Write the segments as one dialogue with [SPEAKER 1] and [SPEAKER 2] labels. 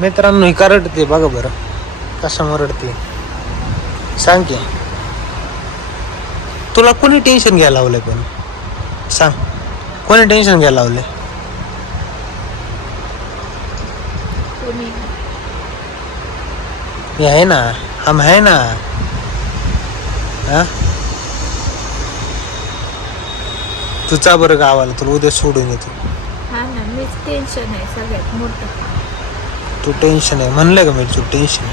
[SPEAKER 1] मित्रांनो ही का रडते? बघा बरं. कशामुळे रडते? सांग की. तुला कोणी टेन्शन घ्यायला लावलंय पण? सांग. कोणी टेन्शन घ्यायला लावलंय?
[SPEAKER 2] कोणी?
[SPEAKER 1] हे आहे ना? हम है ना? हा? तू चा बरं गावाला तुला उद्या सोडून येतो.
[SPEAKER 2] हा ना मीच टेन्शन आहे सगळ्यात मोठं.
[SPEAKER 1] तू टेन्शन आहे. म्हणलं का मी तू टेन्शन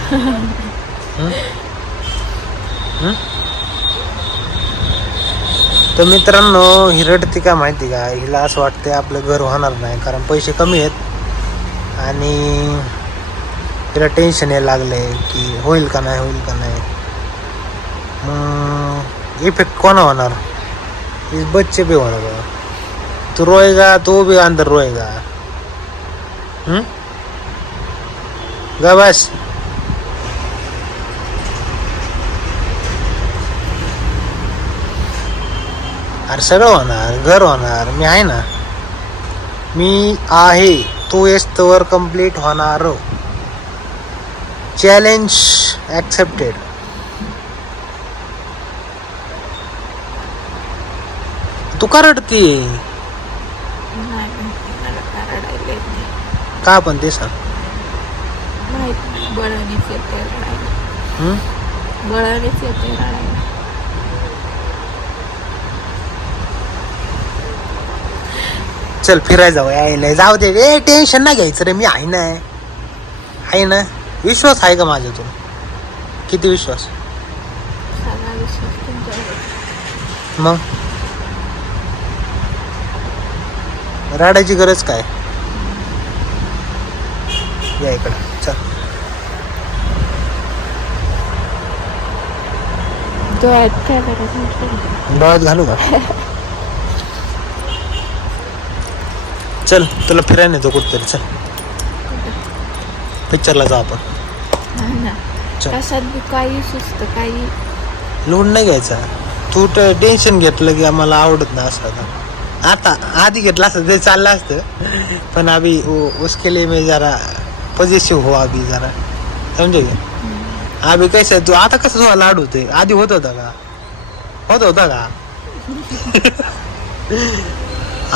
[SPEAKER 1] तर मित्रांनो ही रडते का माहिती का? हिला असं वाटतंय आपलं घर होणार नाही कारण पैसे कमी आहेत. आणि तिला टेन्शन यायला लागलंय की होईल का नाही होईल का नाही. मग इफेक्ट कोणा होणार? इस बच्चे भी होणार बघा तू रोएगा तो भी अंदर रोएगा हम्म गा बस अरे सगळं होणार घर होणार मी आहे ना. मी आहे तू येस तवर कंप्लीट होणार. चॅलेंज ॲक्सेप्टेड तू का रडती?
[SPEAKER 2] का
[SPEAKER 1] पण ते सांग.
[SPEAKER 2] बळानेच येते रडायला
[SPEAKER 1] हम्म?
[SPEAKER 2] बळानेच येते रडायला
[SPEAKER 1] चल फिरायला जाऊ यायला जाऊ दे रे टेन्शन नाही घ्यायचं रे मी आहे ना. आहे ना. विश्वास आहे का माझ्या तुला? किती विश्वास?
[SPEAKER 2] सगळा विश्वास तुमच्यावर
[SPEAKER 1] मग? राडायची गरज काय? या इकडं.
[SPEAKER 2] काय करायचं
[SPEAKER 1] डोळ्यात घालू का? चल तुला फिरायला नेतो कुठतरी चल. पिक्चरला जाऊ आपण.
[SPEAKER 2] ना.
[SPEAKER 1] चल.
[SPEAKER 2] कशात बी काही सुस्त काही.
[SPEAKER 1] लोड नाही घ्यायचा. तू टेन्शन घेतलं की आम्हाला आवडत नाही असं आता. आता आधी घेतलं असतं ते चाललं असतं. पण अभी वो उसके लिए मैं जरा पॉझिटिव्ह हो अभी जरा. समजे का कसं तू आता कसं तुला लाड होते आधी होत होता का? होत होता का?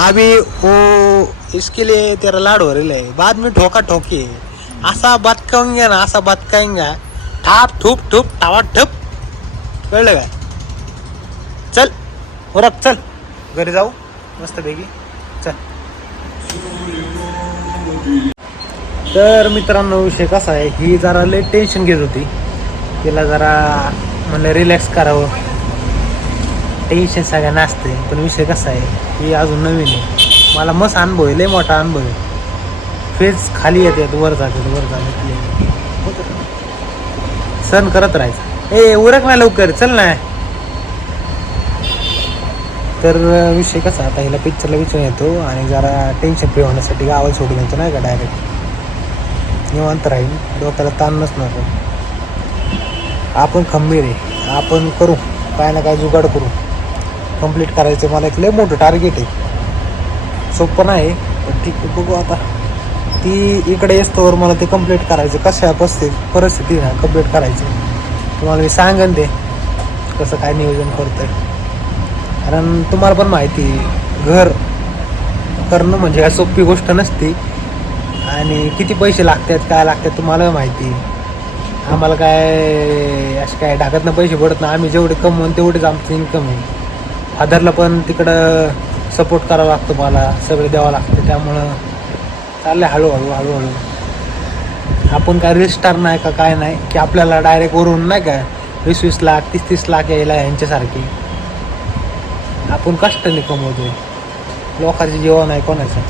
[SPEAKER 1] अभी वो इसके लिए तेरा लाड हो रही है बाद में ठोका ठोकी. असा बतकावूंगा ना असा बतकाएंगा ठाप ठूप ठूप टावा ठप. कळलं काय? चल उरक चल. घरी जाऊ. मस्त पैकी. चल. तर मित्रांनो विषय कसा आहे? ही जरा लय टेन्शन घेत होती. तिला जरा म्हणलं रिलॅक्स करावं. टेन्शन सगळ्यांना असते पण विषय कसा आहे? ही अजून नवीन आहे. मला मस्त अनुभव आहे लय मोठा अनुभव आहे. फेज खाली येते वर जातात वर जातात सण करत राहायचं. ए उरक ना लवकर चल ना. तर विषय कसा आता हिला पिक्चरला विचारून येतो आणि जरा टेन्शन फ्री होण्यासाठी गावाला सोडून येतो नाही का डायरेक्ट निवांत राहील डोक्याला ताण नसणार. आपण खंबीर आहे. आपण करू. काय ना काय जुगाड करू. कंप्लीट करायचं. मला एक लय मोठं टार्गेट आहे. सोपं नाही पण ठीक आहे बघू आता. ती इकडे येस्तोवर मला ते कंप्लीट करायचं. कशा परिस्थिती परिस्थिती ना कंप्लीट करायचं. तुम्हाला मी सांगन ते. कसं काय नियोजन करतं कारण तुम्हाला पण माहिती घर करणं म्हणजे काय सोपी गोष्ट नसते. आणि किती पैसे लागतात काय लागतात तुम्हाला माहिती आहे. आम्हाला काय असं काय ढाकतनं पैसे पडत ना आम्ही जेवढे कमवून तेवढेच आमचं इन्कम आहे. फादरला पण तिकडं सपोर्ट करावा लागतो मला सगळे द्यावं लागतं. त्यामुळं चाललंय हळूहळू हळूहळू. आपण काय रिस्टार नाही का काय नाही की आपल्याला डायरेक्ट वरून नाही का वीस वीस लाख तीस तीस लाख यायला यांच्यासारखी. आपण कष्टाने कमवतोय. लोकांचे जेवण आहे कोणाचं?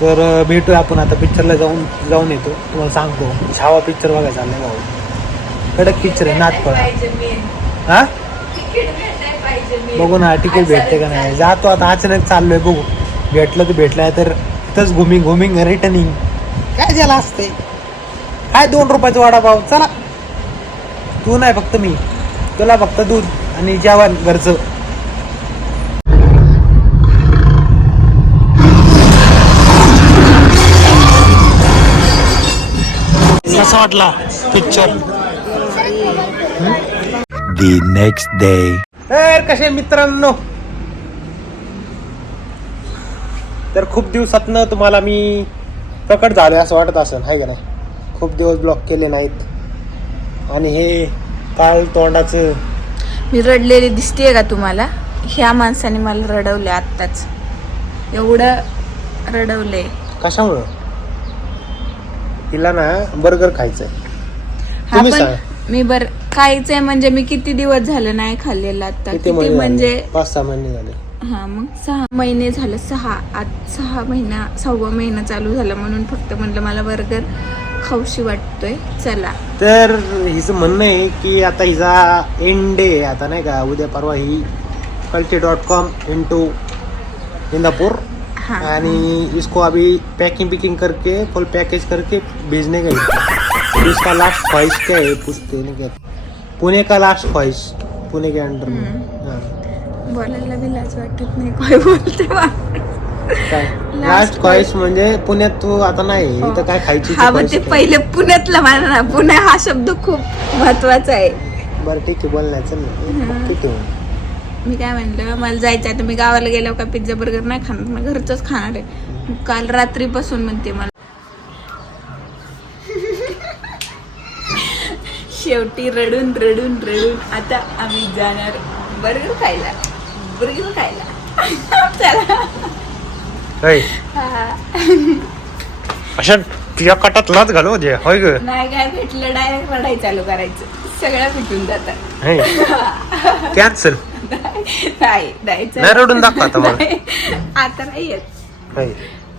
[SPEAKER 1] तर भेटूया आपण आता पिक्चरला जाऊन जाऊन येतो. तुम्हाला सांगतो. छावा पिक्चर बघायचा चाललंय भाऊ. कडक पिक्चर आहे नातपळा हां हा? बघू ना तिकीट भेटते का नाही. जातो आता अचानक चाललोय बघू. भेटलं तर भेटलाय तर तिथंच घुमिंग घुमिंग रिटर्निंग काय झालं असते काय दोन रुपयाचा वडापाव? चला. तू नाही फक्त मी. तुला फक्त दूध आणि जेवण घरचं. कसा वाटला पिक्चर
[SPEAKER 3] The next day.
[SPEAKER 1] तर कसे मित्रांनो? तर खूप दिवसातनं तुम्हाला मी प्रकट झाले असं वाटत असेल हाय का नाही? खूप दिवस ब्लॉक केले नाहीत. आणि हे काळ तोंडाचं
[SPEAKER 2] मी रडलेली दिसतेय का तुम्हाला? ह्या माणसाने मला रडवले आत्ताच. एवढं रडवले
[SPEAKER 1] कशामुळं? तिला ना बर्गर खायचंय.
[SPEAKER 2] हा
[SPEAKER 1] तुम्ही
[SPEAKER 2] पण
[SPEAKER 1] सांग.
[SPEAKER 2] मी बर आहे म्हणजे मी किती दिवस झालं नाही खाल्लेलं आता.
[SPEAKER 1] किती
[SPEAKER 2] किती
[SPEAKER 1] महिने
[SPEAKER 2] म्हणजे
[SPEAKER 1] झाले? पाच सहा महिने झाले.
[SPEAKER 2] हा मग सहा महिने झालं सहा आज सहा महिना सहावा महिना चालू झाला म्हणून फक्त म्हणलं मला बर्गर खाऊशी वाटतोय. चला.
[SPEAKER 1] तर हिचं म्हणणं आहे की आता हिचा एंड डे आता नाही का उद्या परवा ही कल्चे डॉट कॉम इंटू इंदापूर
[SPEAKER 2] हा.
[SPEAKER 1] आणि इसको अभी पैकिंग पिकिंग करके फुल पैकेज करके भेजने का ही। इसका लास्ट ख्वाहिश क्या है पूछते नहीं क्या? पुणे का लास्ट ख्वाहिश पुणे के अंडर में. हाँ.
[SPEAKER 2] बोलायला बी लाज वाटत नाही काय बोलते.
[SPEAKER 1] काय? लास्ट ख्वाहिश म्हणजे पुण्यात तू आता नाही इथं काय खायची
[SPEAKER 2] हा मग ते पहिले पुण्यातला मला ना. पुणे हा शब्द खूप महत्त्वाचा आहे.
[SPEAKER 1] बरं ठीक आहे बोलण्याचं ठीक आहे.
[SPEAKER 2] मी काय म्हणलं मला जायचं आहे तर मी गावाला गेल्यावर का पिझ्झा बर्गर नाही खाणार मी घरचंच खाणार आहे. काल रात्रीपासून म्हणते मला. शेवटी रडून रडून रडून आता आम्ही जाणार बर्गर खायला. बर्गर खायला. हा.
[SPEAKER 1] अशा तुझ्या कटात लाच घालू दे होय ग.
[SPEAKER 2] नाही काय भेटलं डायरेक्ट रडाई चालू करायचं. सगळं भेटून जातात
[SPEAKER 1] कॅन्सल
[SPEAKER 2] नाही नाही चला.
[SPEAKER 1] नाही रडून दाखव आता मला.
[SPEAKER 2] नाही, आता नाही येत
[SPEAKER 1] होय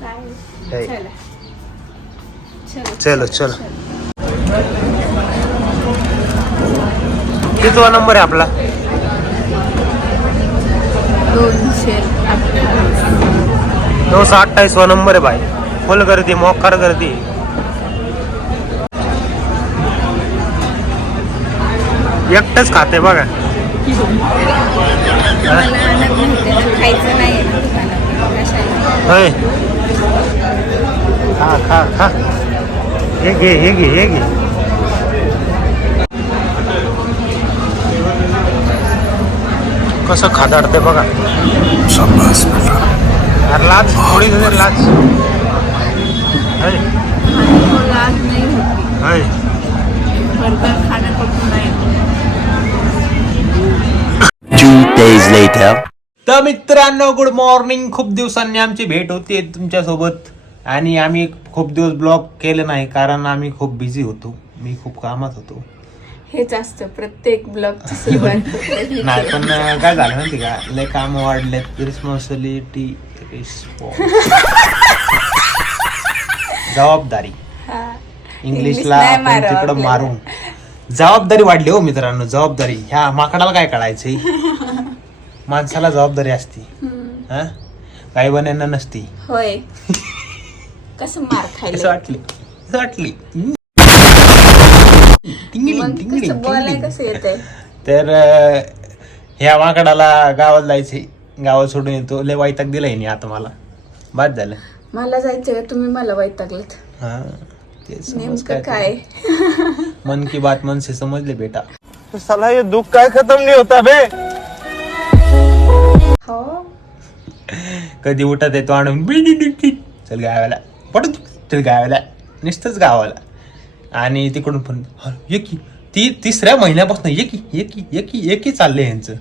[SPEAKER 2] नाही.
[SPEAKER 1] होय.
[SPEAKER 2] चला
[SPEAKER 1] चलो
[SPEAKER 2] चलो
[SPEAKER 1] चलो कितवा नंबर आहे आपला
[SPEAKER 2] दोनशे
[SPEAKER 1] नऊशे अठ्ठावीसवा नंबर आहे भाई फुल गर्दी मोकार गर्दी एकटंच खाते बघा
[SPEAKER 2] खायचं नाही?
[SPEAKER 1] होय. खा खा खा. हे घे हे घे हे घे. कसं खादाडते बघा. अरे लाच थोडी दे लाच होय.
[SPEAKER 2] मला लाज नाही होती.
[SPEAKER 1] होय.
[SPEAKER 3] Days later.
[SPEAKER 1] तर मित्रांनो गुड मॉर्निंग खूप दिवसांनी आमची भेट होती तुमच्यासोबत आणि आम्ही खूप दिवस ब्लॉग केले नाही कारण आम्ही खूप बिझी होतो. मी खूप कामात होतो.
[SPEAKER 2] हेच असतं प्रत्येक सुरुवात.
[SPEAKER 1] नाही पण काय झालं माहिती का? लय काम वाढलेत रिस्पॉन्सिबिलिटी जबाबदारी. इंग्लिशला आपण तिकडं. मारून जबाबदारी वाढली हो मित्रांनो जबाबदारी. ह्या माकडाला काय कळायचंय? माणसाला जबाबदारी असती. हा? गायबान्यांना नसती.
[SPEAKER 2] होय. कसं मार
[SPEAKER 1] असं
[SPEAKER 2] खायला
[SPEAKER 1] वाटली? असं वाटली? टिंगलिंग,
[SPEAKER 2] मग
[SPEAKER 1] टिंगलिंग,
[SPEAKER 2] कसं बोलाय
[SPEAKER 1] टिंगलिंग.
[SPEAKER 2] कसं येतंय?
[SPEAKER 1] तर अं, ह्या माकडाला गावात जायचे. गावात सोडून येतो. लय वाईटाक दिलाय नाही आता मला. बाद झालं.
[SPEAKER 2] मला जायचंय तुम्ही मला वाईटागलेत
[SPEAKER 1] हा ते समज
[SPEAKER 2] नेमकं
[SPEAKER 1] काय
[SPEAKER 2] काय?
[SPEAKER 1] मन की बात मन से समजले बेटा.
[SPEAKER 4] साला ये दुख काय खत्म नहीं होता बे
[SPEAKER 1] कधी उठत येतो आणून. चल गावाला. पडत चल गावाला. नुसतंच गावाला. आणि तिकडून पण "हा, ये की. ती तिसऱ्या महिन्यापासून एकी एकी एकी एकी चाललंय यांचं?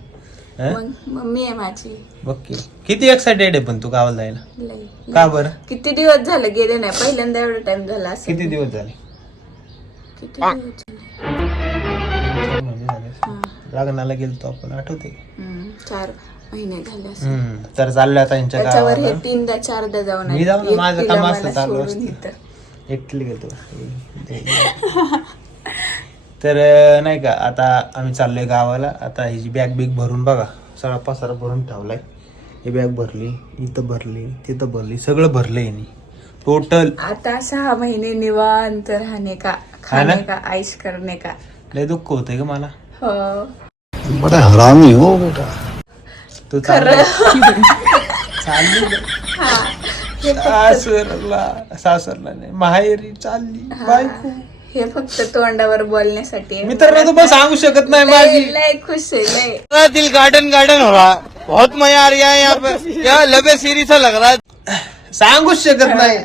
[SPEAKER 2] मग मम्मी आहे माझी.
[SPEAKER 1] बघ की. किती एक्साइटेड आहे पण तू गावाला जायला. का बरं?
[SPEAKER 2] किती दिवस झाले गेले नाही? पहिल्यांदा एवढा टाइम झाला असं
[SPEAKER 1] किती दिवस झाले. लग्नाला गेलतो आपण आठवते
[SPEAKER 2] चार. महिने झाले असं
[SPEAKER 1] हम्म. तर चाललो आता यांच्या
[SPEAKER 2] त्याच्यावर हे
[SPEAKER 1] गावाला
[SPEAKER 2] तीनदा चारदा जाऊन
[SPEAKER 1] मी
[SPEAKER 2] आले.
[SPEAKER 1] जाऊन माझं
[SPEAKER 2] एकटीला
[SPEAKER 1] काम
[SPEAKER 2] मला
[SPEAKER 1] असतं चालू
[SPEAKER 2] सोडून
[SPEAKER 1] असतं.
[SPEAKER 2] इथं.
[SPEAKER 1] एकटीला गेलतो तर अं, नाही का आता आम्ही चाललोय गावाला. आता ही जी बॅग बिग भरून बघा. सगळा पसारा भरून ठेवलाय. ही बॅग भरली इथं भरली तिथं भरली सगळं भरलंय यांनी. टोटल
[SPEAKER 2] आता सहा महीने निवांत राहणे का खाने का आइश करने का?
[SPEAKER 1] लय दुःख होतंय का मला.
[SPEAKER 2] हो.
[SPEAKER 3] बड़ा हरामी हो बेटा.
[SPEAKER 1] तू चालली. चालली सासरला सासरला नाही माहेरी चालली बायको.
[SPEAKER 2] हे फक्त तोंडावर बोलण्यासाठी आहे.
[SPEAKER 1] मित्रांनो तू पण सांगू शकत नाही माझी.
[SPEAKER 2] लय खुश आहे लय.
[SPEAKER 4] पूरा दिल गार्डन गार्डन हो रहा है बहुत मजा आ रहा है यहाँ पे. लबे सीरी सा लग रहा है.
[SPEAKER 1] सांगूच शकत नाही.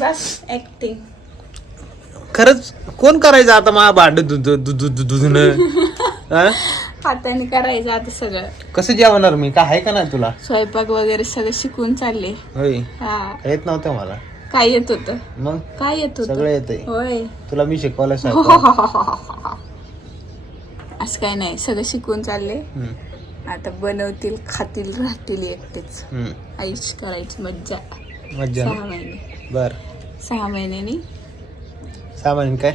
[SPEAKER 2] बस ऍक्टिंग
[SPEAKER 1] खरंच कोण करायचं आता मा भांड दुधून?
[SPEAKER 2] हाताने करायचं आता सगळं.
[SPEAKER 1] कसं जेवणार मी? काय आहे का नाही तुला?
[SPEAKER 2] स्वयंपाक वगैरे सगळं शिकून चालले.
[SPEAKER 1] होय.
[SPEAKER 2] हा.
[SPEAKER 1] येत नव्हतं मला.
[SPEAKER 2] काय येत होत?
[SPEAKER 1] मग?
[SPEAKER 2] काय येत होत?
[SPEAKER 1] सगळं येतंय.
[SPEAKER 2] होय.
[SPEAKER 1] तुला मी शिकवलं.
[SPEAKER 2] असं काय नाही. सगळं शिकून चालले.
[SPEAKER 1] हम्म,
[SPEAKER 2] आता बनवतील खातील राहतील एकटेच.
[SPEAKER 1] हम्म.
[SPEAKER 2] आईश करायची मज्जा.
[SPEAKER 1] मज्जा
[SPEAKER 2] सहा? महिने.
[SPEAKER 1] बर.
[SPEAKER 2] सहा महिन्यानी
[SPEAKER 1] सामान काय?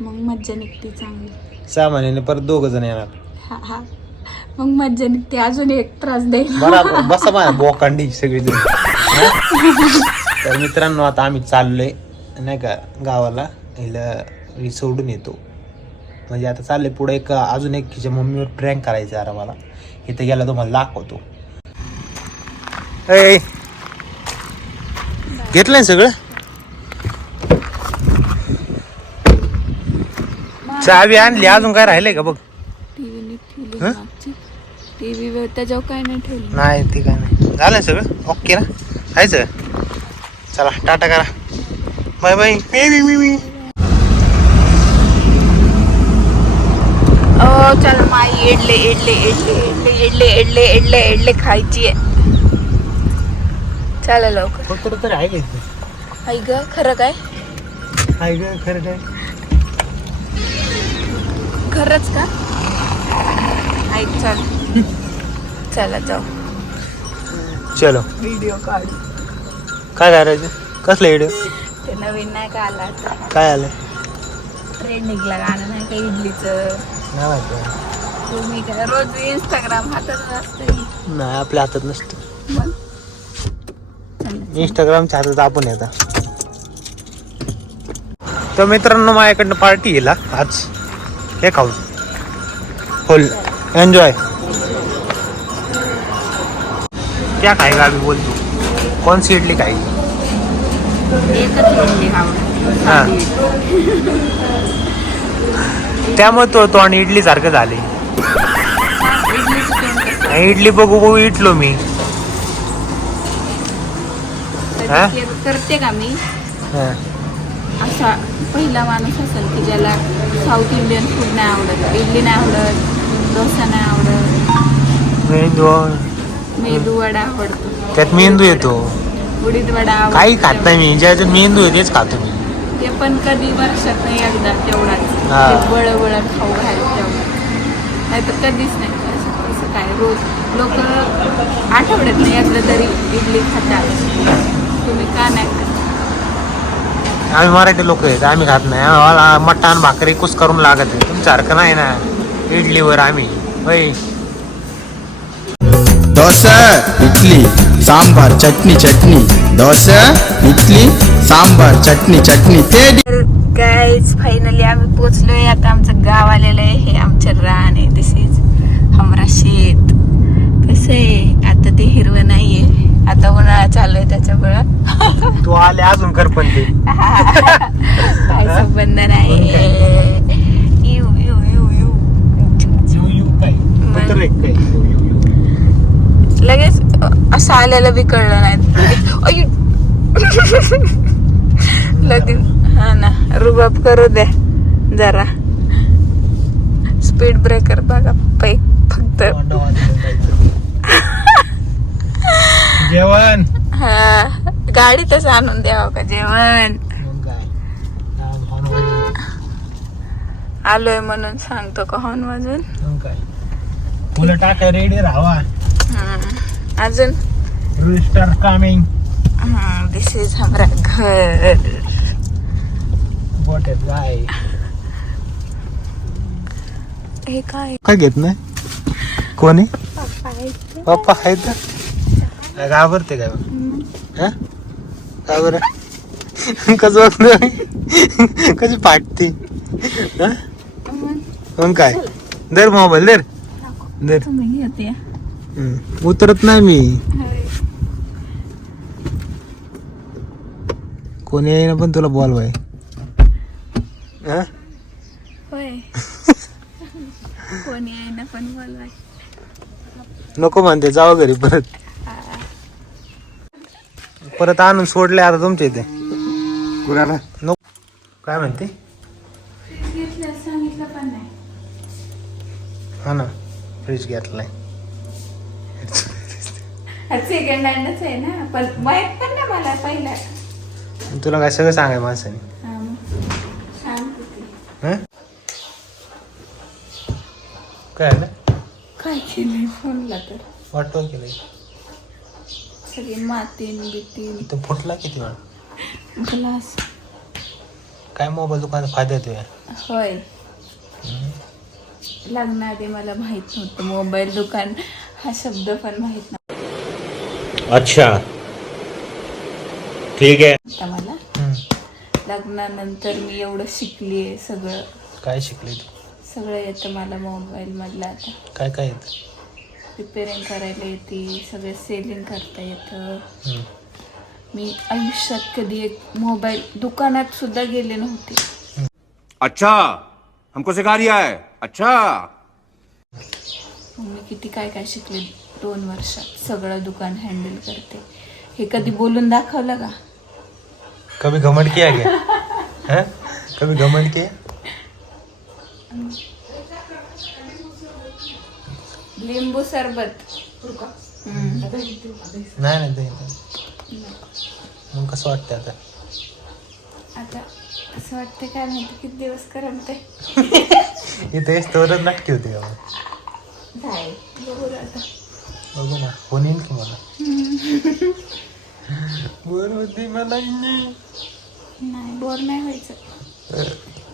[SPEAKER 2] मग मज्जा निघते चांगली.
[SPEAKER 1] सहा महिन्याने परत दोघ जण येणार.
[SPEAKER 2] हा हा. मग मज्जा निघते अजून एक त्रास देईल
[SPEAKER 1] बरोबर. बसा माझ्या बोकांडी सगळी जण. तर मित्रांनो आता आम्ही चाललोय नाही का गावाला. हिला मी सोडून येतो. म्हणजे आता चाललंय पुढे एक अजून एक तिच्या मम्मीवर प्रँक करायचं आहे मला. इथं गेला तुम्हाला दाखवतो. ए. घेतलंय सगळं? चावी आणली अजून काय राहिलंय का बघ? हं?
[SPEAKER 2] टीव्ही त्याच्यावर काय नाही ठेवली.
[SPEAKER 1] नाही ते काय नाही. झालं सगळं? ओके ना? जायचं चला टाटा करा. Bye bye. मी मी मी मी.
[SPEAKER 2] ओ चल माई इडले इडले इडले इडले इडले इडले इडले इडले खायची आहे. चला लवकर.
[SPEAKER 1] तरी आहे का इथं?
[SPEAKER 2] आई ग खरं काय?
[SPEAKER 1] आहे ग खरं काय?
[SPEAKER 2] खरंच का? ऐक चल. चला जाऊ.
[SPEAKER 1] चलो.
[SPEAKER 2] व्हिडिओ काढ.
[SPEAKER 1] काय करायचं? कसलं व्हिडिओ
[SPEAKER 2] ते नवीन नाही का आला
[SPEAKER 1] काय आलं?
[SPEAKER 2] ट्रेंडिंगला गाणं नाही का इडलीचं?
[SPEAKER 1] नाही माहिती.
[SPEAKER 2] तुम्ही काय रोज इंस्टाग्राम हातात असतं
[SPEAKER 1] नाही आपल्या हातात नसतं.
[SPEAKER 2] मग?
[SPEAKER 1] इंस्टाग्रामच्या हातात आपण येतात तर मित्रांनो माझ्याकडनं पार्टी येईल हा, आज. हे खाऊ. फुल एन्जॉय क्या खाएगा अभी बोल तू? कौन सी इडली खाएगी? हा. त्यामुळे तो तो आणि इडली सारखं झाले. इडली बघू बघू इटलो मी. हा?
[SPEAKER 2] करते का मी?
[SPEAKER 1] हा.
[SPEAKER 2] असा पहिला माणूस असेल की ज्याला साऊथ इंडियन फूड नाही आवडत इडली नाही आवडत डोसा नाही आवडत.
[SPEAKER 1] मेंदू
[SPEAKER 2] मेदू वडा आवडतो.
[SPEAKER 1] त्यात मेंदू येतो.
[SPEAKER 2] उडीद वडा.
[SPEAKER 1] काही खात नाही मी ज्याच्यात मेंदू आहे तेच खातो मी.
[SPEAKER 2] ते पण कधी वर्षात नाही एकदा तेवढाच. ते बळ बळ खाऊ घाल तेवढं. नाही तर कधीच नाही. असं काय रोज. लोक आठवड्यात नाही एकदा तरी इडली खातात. तुम्ही का नाही खात?
[SPEAKER 1] आम्ही मराठी लोक आहेत आम्ही खात नाही. आम्हाला मटण भाकरी कुस करून लागत आहे तुमच्यासारखं नाही ना? इडलीवर आम्ही. होय.
[SPEAKER 3] दोसा इडली सांबार चटणी चटणी. दोसा इडली सांबार चटणी चटणी.
[SPEAKER 2] ते गाईज फायनली आम्ही पोचलोय आता आमचं गाव आलेलं आहे. हे आमचं रान आहे. दिस इज हमरा शेत. कसं आहे? आता ते हिरवं नाहीये. आता उन्हाळा चालू आहे त्याच्यामुळं.
[SPEAKER 1] तू आले अजून कर पण ते
[SPEAKER 2] काय? संबंध नाही यू यू यू यू
[SPEAKER 1] कुत्रं आहे काय?
[SPEAKER 2] लगेच असं आलेलं बी कळलं नाही. लगेच. हा ना रुबाब करू दे जरा. स्पीड ब्रेकर बघा पै फक्त.
[SPEAKER 1] जेवण?
[SPEAKER 2] हा. गाडीतच आणून द्यावं का जेवण. आलोय म्हणून सांगतो का हॉर्न वाजून
[SPEAKER 1] मुलं टाका रेडी राहावा
[SPEAKER 2] हम्म. अजून?
[SPEAKER 1] रुस्टर कमिंग
[SPEAKER 2] दिस इज हमरा घर.
[SPEAKER 1] बोटेत गाय
[SPEAKER 2] हे काय?
[SPEAKER 1] काय घेत नाही? कोणी? पप्पा आहेत. घाबरते काय हा? का बरं कसं कशी फाटते? हा? मग काय? दर मोबाईल दर दर. उतरत नाही मी. कोणी येईना पण तुला हा?
[SPEAKER 2] पण बोलवाय.
[SPEAKER 1] नको म्हणते जावं घरी परत. परत आणून सोडले आता तुमच्या इथे.
[SPEAKER 3] कुणाला?
[SPEAKER 1] नको. काय म्हणते?
[SPEAKER 2] घेतलं सांगितलं पण नाही.
[SPEAKER 1] हा ना फ्रीज घेतलाय.
[SPEAKER 2] सेकंड हँडच आहे ना पण माहीत पण ना मला पहिला
[SPEAKER 1] तुला काय सगळं सांगाय माणसाने.
[SPEAKER 2] हा मग. सांगते ती.
[SPEAKER 1] हं? काय आलं
[SPEAKER 2] काय केलंय? फोनला तर.
[SPEAKER 1] वाटतं केलंय.
[SPEAKER 2] सगळी मातीन बितीन
[SPEAKER 1] तो फुटला किती वेळा?
[SPEAKER 2] ग्लास.
[SPEAKER 1] काय मोबाईल दुकानाचा फायदा येतोय
[SPEAKER 2] होय. लग्नाआधी मला माहीत नव्हतं मोबाईल दुकान. हा शब्द पण माहीत
[SPEAKER 5] अच्छा. ठीक है
[SPEAKER 2] नव्हता मला. लग्नानंतर मी एवढं शिकलीये सगळं.
[SPEAKER 1] काय शिकले तू?
[SPEAKER 2] सगळं येतं मला मोबाईल मधलं आता.
[SPEAKER 1] काय काय येत?
[SPEAKER 2] रिपेअरिंग करायला येते सगळं सेलिंग करता येतं. मी आयुष्यात कधी एक मोबाईल दुकानात सुद्धा गेले नव्हते.
[SPEAKER 5] अच्छा हमको सिखा रिया है. अच्छा.
[SPEAKER 2] मग मी किती काय काय शिकले दोन वर्षात सगळं दुकान हँडल करते. हे कधी बोलून दाखवलं का?
[SPEAKER 1] कभी घमंड किया क्या? हैं? कभी घमंड किया
[SPEAKER 2] लिंबू सरबत. हम्म.
[SPEAKER 1] नाही नाही. मग कसं वाटतं आता?
[SPEAKER 2] आता असं वाटतं काय माहिती किती दिवस करमते
[SPEAKER 1] इथे स्टोरच नाटकी होती का?
[SPEAKER 2] नाही बघू आता.
[SPEAKER 1] बघू ना फोन येईल की मला बोर होती मला नाही.
[SPEAKER 2] नाही बोर नाही व्हायचं.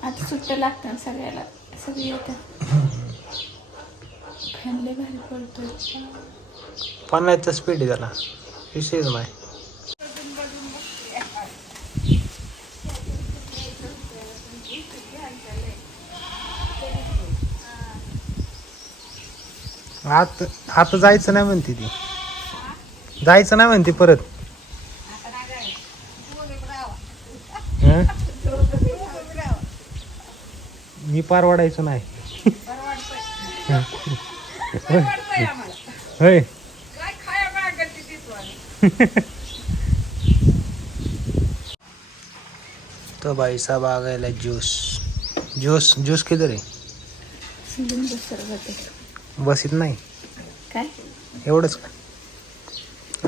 [SPEAKER 2] आता सुट्ट्या लागतात सगळ्याला सगळी येतात. भारी पडतोय.
[SPEAKER 1] पन्नासचा स्पीड आहे त्याला. विषयच नाही. आता आता जायचं नाही म्हणते ती. जायचं नाही म्हणते परत. मी पार वाढायचं नाही. होय. तो भाई साहब आ गए जूस जूस जूस किधर है बस इथं नाही?
[SPEAKER 2] काय?
[SPEAKER 1] एवढंच का?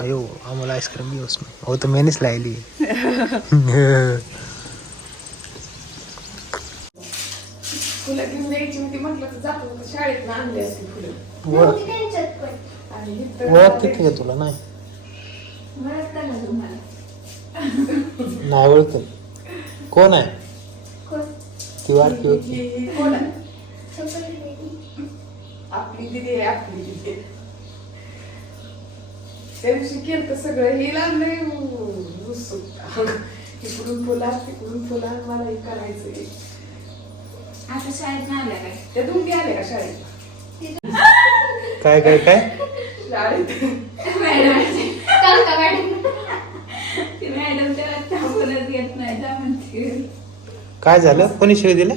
[SPEAKER 1] अयो आम्हाला आईस्क्रीम भी उसमें हो तो मैंनेच लायली.
[SPEAKER 6] फुलं घेऊन यायची होती म्हटलं तर जातो शाळेत आणले असते फुलं आणि
[SPEAKER 1] का तुला नाही
[SPEAKER 2] म्हणत का ना तुम्हाला
[SPEAKER 1] नाही ओळखत कोण आहे ती वारकी होती
[SPEAKER 6] ही- ही कोण आहे? आपली दिदी आहे आपली दिदी त्या दिवशी केलं तर सगळं हे लागलंय उत्सुकता इकडून फुला तिकडून फुला मला हे करायचंय
[SPEAKER 2] आता शाळेत नाही आल्या काय?
[SPEAKER 6] त्या आले का शाळेत?
[SPEAKER 1] काय काय काय?
[SPEAKER 6] शाळेत.
[SPEAKER 2] ती मॅडम त्याला थांबूनच घेत नाही जा म्हणते.
[SPEAKER 1] काय झालं? कोणी शिळे दिले?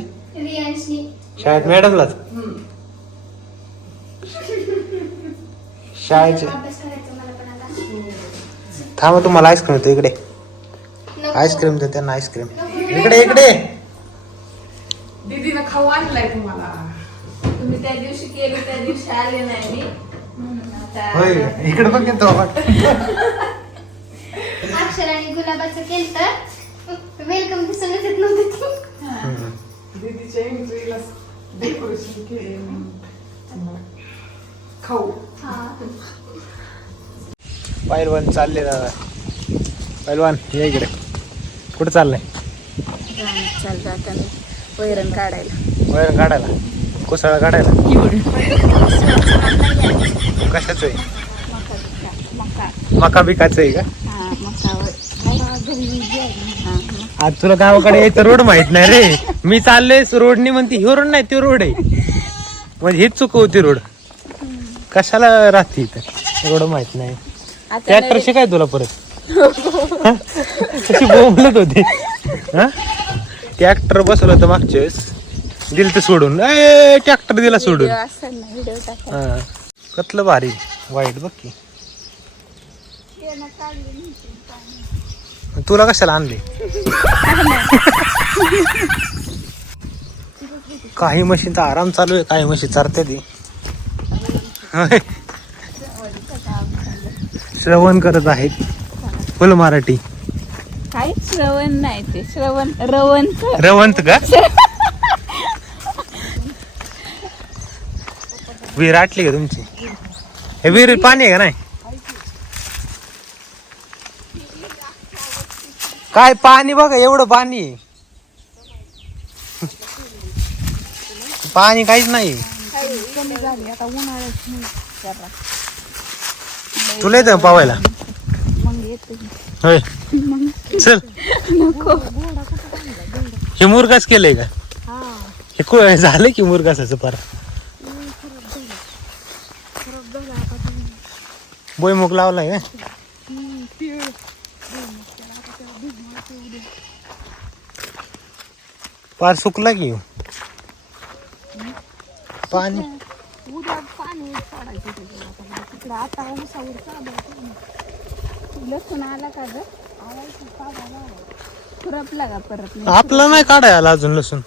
[SPEAKER 1] शाळेत मॅडमलाच? शाळेचे. थांबा तुम्हाला आईस्क्रीम होतं इकडे. आईस्क्रीम तर त्यांना आईस्क्रीम इकडे इकडे.
[SPEAKER 6] खाऊ आणलाय तुम्हाला.
[SPEAKER 2] तुम्ही त्या दिवशी केलं त्या दिवशी आले नाही मी. म्हणून आता
[SPEAKER 1] होय इकडे पण घेतो
[SPEAKER 7] अक्षर आणि गुलाबाचं केलं तर? वेलकम दिसूनच येत नव्हतं
[SPEAKER 6] दीदीच्या एंट्रीला डेकोरेशन केले खाऊ.
[SPEAKER 1] पैलवान चालले दादा. पैलवान या इकडे. कुठं चाललंय?
[SPEAKER 2] चालतं आता मी. वैरण काढायला.
[SPEAKER 1] वैरण काढायला? कोसळा काढायला? कशाच आहे? मका. बिकाचं आहे का?
[SPEAKER 2] हा मका
[SPEAKER 1] आज तुला गावाकडे यायचं रोड माहीत नाही रे. मी चाललोय रोडनी म्हणते ह्यो रोड नाही तो रोड आहे. म्हणजे हीच चुकवती रोड. कशाला राहते इथं? एवढं माहीत नाही. ट्रॅक्टर शिकाय तुला परत? हा? कशी बोंबलत होती. हा? ट्रॅक्टर बसवलं होतं मागच्या वेळेस दिलं तर सोडून. ए ट्रॅक्टर दिला सोडून. हा. कतलं भारी. वाईट बघ की. तुला कशाला आणले? काही मशीनचा आराम चालू आहे. काही मशीन चारते ती. श्रवण करत आहेत फुल मराठी.
[SPEAKER 2] श्रवण नाही ते श्रवण रवंत.
[SPEAKER 1] रवंत का? विहीर आटली का तुमची? हे विहीर पाणी आहे का नाही? काय पाणी बघा एवढं पाणी आहे. पाणी काहीच नाही तुला येतं पावायला?
[SPEAKER 2] मग येते.
[SPEAKER 1] होय. चल. हे मुरगाच केलंय का? हे को झालं की मुरगासाचं पार बोईमुग लावलाय का पार सुकला की ह्यो. पाणी.
[SPEAKER 2] लसूण आला का ग? खुरपला का परत?
[SPEAKER 1] आपला नाही काढाय आला अजून लसूण.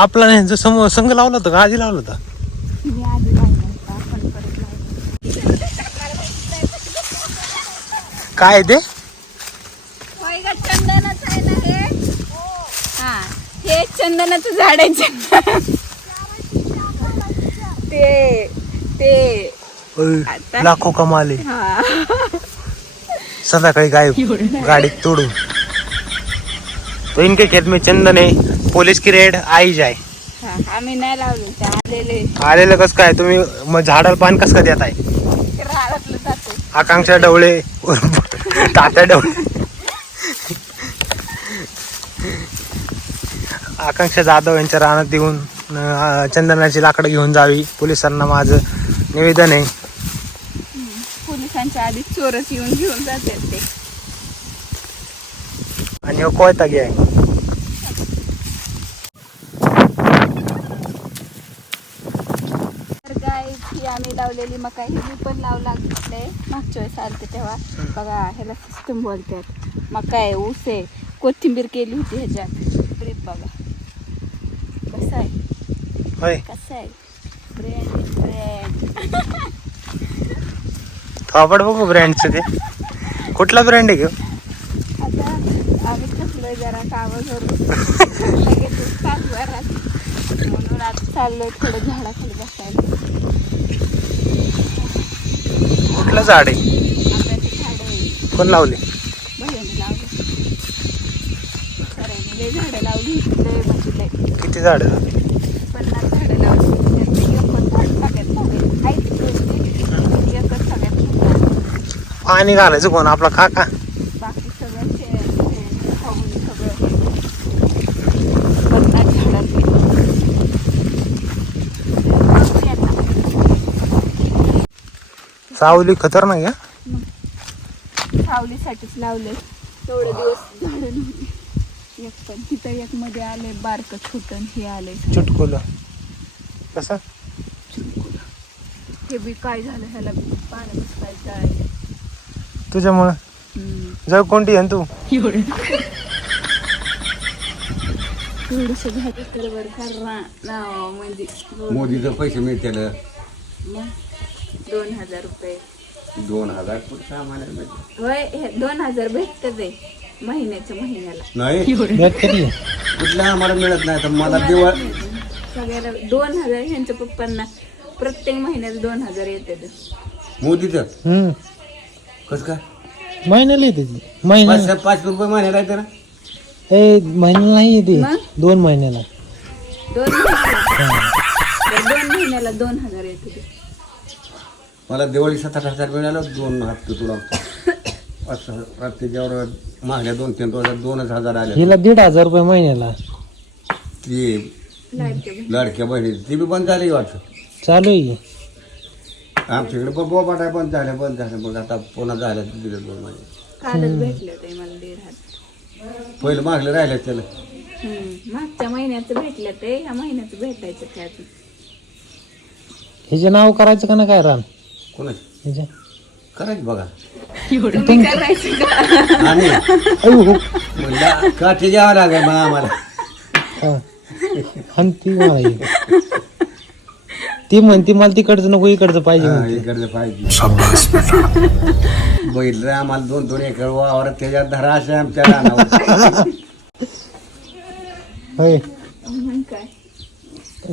[SPEAKER 1] आपला नाही जो समोर संघ लावला होता का? आधी लावला होता.
[SPEAKER 2] मी आधी लावला होता आपण परत लावला
[SPEAKER 1] काय ते?
[SPEAKER 2] होय ग चंदनाचं आहे ना हे? हा हे चंदनाचं झाड आहे चंदन. ते ते आता-
[SPEAKER 1] लाखो कमाले.
[SPEAKER 2] हा.
[SPEAKER 1] संध्याकाळी गायब गाडीत तोडून तो इनके खेत में चंदन है पुलिस की रेड आई जाए
[SPEAKER 2] हा आम्ही नाही लावले ते आलेले.
[SPEAKER 1] आलेलं कस काय? तुम्ही मग झाडाला पान कस काय देत आहे
[SPEAKER 2] ते राळातलं जातो.
[SPEAKER 1] आकांक्षा डवळे. तात्या डवळे. आकांक्षा जाधव यांच्या रानात येऊन अं, चंदनाची लाकडं घेऊन जावी. पोलिसांना माझं निवेदन आहे.
[SPEAKER 2] पोलिसांच्या आधी चोरच येऊन घेऊन जातात ते.
[SPEAKER 1] आणि कोयता घ्या
[SPEAKER 2] ही आम्ही लावलेली मका ही मी पण लावू लागले. मागच्या वेळेस आलते तेव्हा. बघा ह्याला सिस्टम बोलतात. मका आहे ऊस आहे. कोथिंबीर केली होती ह्याच्यात. ड्रीप बघा कसं आहे? कसं आहे ब्रँड ब्रँड
[SPEAKER 1] थोपड बघू ब्रँडचं ते. कुठला ब्रँड आहे घेऊ कुठलं झाड आहे? कोण लावले
[SPEAKER 2] सरांनी लय झाडं लावली लय म्हणजे लय
[SPEAKER 1] किती झाड
[SPEAKER 2] पन्नास झाडं लावली त्यातली एकच झाड सगळ्यात भारी आहे ती गोष्टी एकच सगळ्यात सुंदर
[SPEAKER 1] पाणी घालायचं कोण? आपला काका.
[SPEAKER 2] बाकी सगळं.
[SPEAKER 1] सावली खतरनाक आहे हा.
[SPEAKER 2] सावलीसाठीच लावले तेवढे दिवस झाडं नव्हती. एक पण तिथं एक मध्ये आले बारक छोट हे आले
[SPEAKER 1] चुटकुलं. कसं?
[SPEAKER 2] हे बी काय झालं ह्याला? पाण्यात काय जायला
[SPEAKER 1] तुझ्यामुळं. जग कोणती आहे ना तू
[SPEAKER 2] करा म्हणजे दोन-
[SPEAKER 8] मोदीचं पैसे मिळतील.
[SPEAKER 2] मग? दोन हजार रुपये.
[SPEAKER 8] दोन हजार कुठं आम्हाला मिळतील?
[SPEAKER 2] होय हे दोन हजार भेटत आहे महिन्याच्या महिन्याला.
[SPEAKER 8] नाही.
[SPEAKER 1] भेट किती
[SPEAKER 8] कुठलं आम्हाला मिळत नाही तर मला दिवाळ
[SPEAKER 2] सगळ्याला दोन हजार ह्यांच्या पप्पांना प्रत्येक महिन्याला दोन हजार येतात.
[SPEAKER 8] मोदीचं?
[SPEAKER 1] हम्म.
[SPEAKER 8] कसं काय?
[SPEAKER 1] महिन्याला येते ती. महिना
[SPEAKER 8] पाच पाच रुपये महिन्याला येते ना?
[SPEAKER 1] ए महिन्याला नाही येते.
[SPEAKER 2] मग?
[SPEAKER 1] दोन महिन्याला.
[SPEAKER 2] दोन महिन्याला. तर दोन महिन्याला दोन हजार येते
[SPEAKER 8] मला दिवाळी सात आठ हजार मिळालं दोन हप्ते तुला. पाच सहा प्रत्येकावर मागल्या दोन तीन रोजात दोनच हजार आले.
[SPEAKER 1] हिला दीड हजार रुपये महिन्याला.
[SPEAKER 8] ती
[SPEAKER 2] बहीण.
[SPEAKER 8] लाडक्या बहिणी ती बी बंद झाली वाटतं.
[SPEAKER 1] चालू आहे. की.
[SPEAKER 8] आमच्याकडे पण बोबाटा बंद झाल्या बंद झाल्या. मग आता पुन्हा झाल्या दिले दोन महिने.
[SPEAKER 2] कालच भेटले ते मला दीड हजार.
[SPEAKER 8] पहिलं मागलं राहिलं त्याला.
[SPEAKER 2] हम्म, मागच्या महिन्याचं भेटलं ते ह्या महिन्याचं भेटायचं काय अजून.
[SPEAKER 1] हिचे नाव करायचं का ना काय रान?
[SPEAKER 8] कोणाचं?
[SPEAKER 1] हिचे?
[SPEAKER 8] करायचं बघा.
[SPEAKER 2] एवढं नाही करायचं का?
[SPEAKER 8] आणि?
[SPEAKER 1] अयो हो.
[SPEAKER 8] म्हणलं काठी घ्यावं लागेल मग आम्हाला.
[SPEAKER 1] हा. आणि ती मला ये. ती म्हणती मला तिकडचं नको इकडचं पाहिजे
[SPEAKER 8] हा,
[SPEAKER 1] म्हणते.
[SPEAKER 8] इकडचं पाहिजे. बघितलं आम्हाला दोन दोन एकर वावर त्याच्यात धरा असे आमच्या रानावर.
[SPEAKER 1] होय.
[SPEAKER 2] मग काय?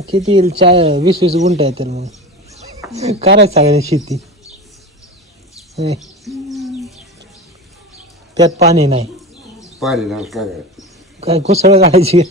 [SPEAKER 1] किती येईल? चार वीस वीस गुंठ आहे तर मग. करायचं सगळ्यांनी शेती? होय. त्यात पाणी नाही.
[SPEAKER 8] पाहिजे काय
[SPEAKER 1] काय घुसळ काढायची?